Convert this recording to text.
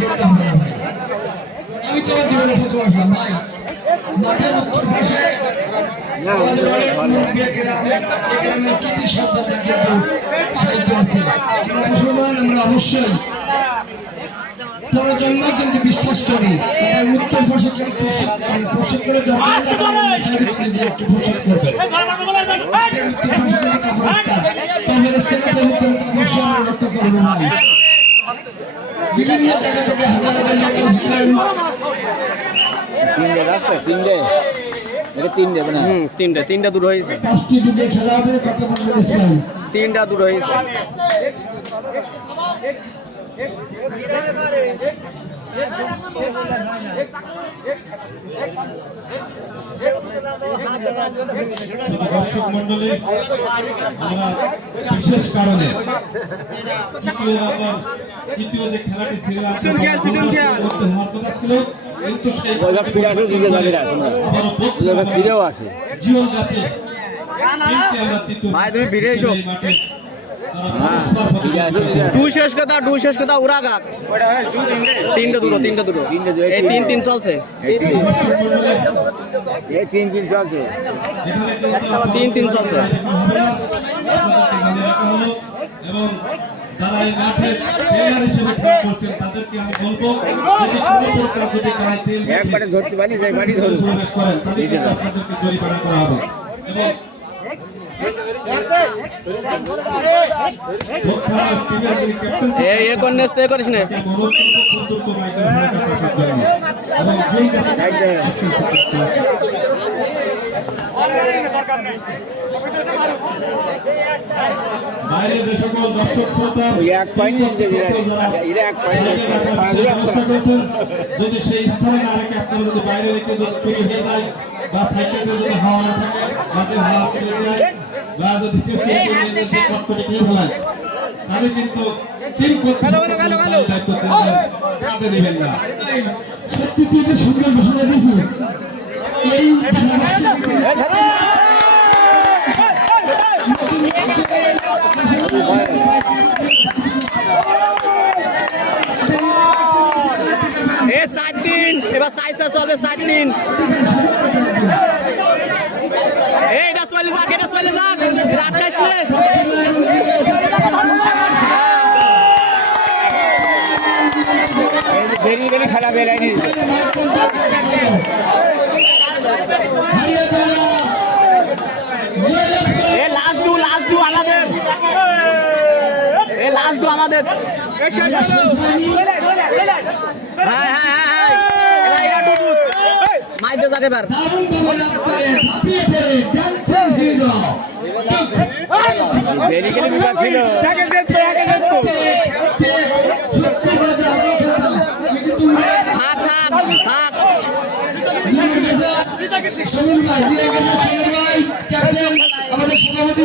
করতে হবে না ভাই। আমি তোমার জীবনে সত্য আসলাম ভাই, মাঠের উত্তর পাশে আমাদের অনেক মুরব্বী গ্রামের কৃতি সন্তানদের কিন্তু সাহিত্য আছে। মুসলমান আমরা অবশ্যই পরজন্ম কিন্তু বিশ্বাস করি, উত্তর পাশে পোষক করে একটু পোষক করবে রক্ষা করবে না। বিভিন্ন জায়গা থেকে হাজার তিনটা দূর হয়েছে, 5টি ডুবে খেলা হবে, কথা বলছিলাম 3টা দূর হয়েছে। দর্শক মন্ডলী, আমরা বিশেষ কারণে তৃতীয় যে খেলাটি ছিল হওয়ার কথা ছিল, কিন্তু সেই ফিরেও আসে। জীবন গাছে ভাই তুমি ফিরে এসো। ডু শেষ কথা উড়া গাক। 3টা দূর এই 3-3 চলছে, 3-3 চলছে। 3-3 চলছে। এবং যারা এই মাঠে প্লেয়ার হিসেবে কাজ করছেন তাদেরকে আমি বলবো একবারে ধরতে পারি, যাই বাড়ি ধরুন, প্রবেশ করেন তাদেরকে আপনাদেরকে জরিমানা করা হবে। এবং এ করনে সে করিস না। বাইরে যে সকল দর্শক শ্রোতা যদি সেই স্থানে না রেখে আপনারা যদি বাইরে রেখে যদি চুরি হয়ে যায় বা সাইকেলে যদি হাওয়া না থাকে, বাদে হাওয়া ছেড়ে দেয় বা যদি কেউ চুরি করে নিয়ে যায়, সে পথ করে খেয়ে ফেলায়, তাহলে কিন্তু তিন কাঁদে নেবেন না। সত্যি সুন্দর ঘোষণা দিয়েছিল এই এবার সাইসা চলবে 7-3। এটা চলে যাক, এটা চলে যাক, আটকাইস নে। বেরিয়ে খেলা বেড়ায়নি। লাস্ট টু আমাদের, লাস্ট টু আমাদের। মাইকে যাকে বার ছিল। আমাদের সভাপতি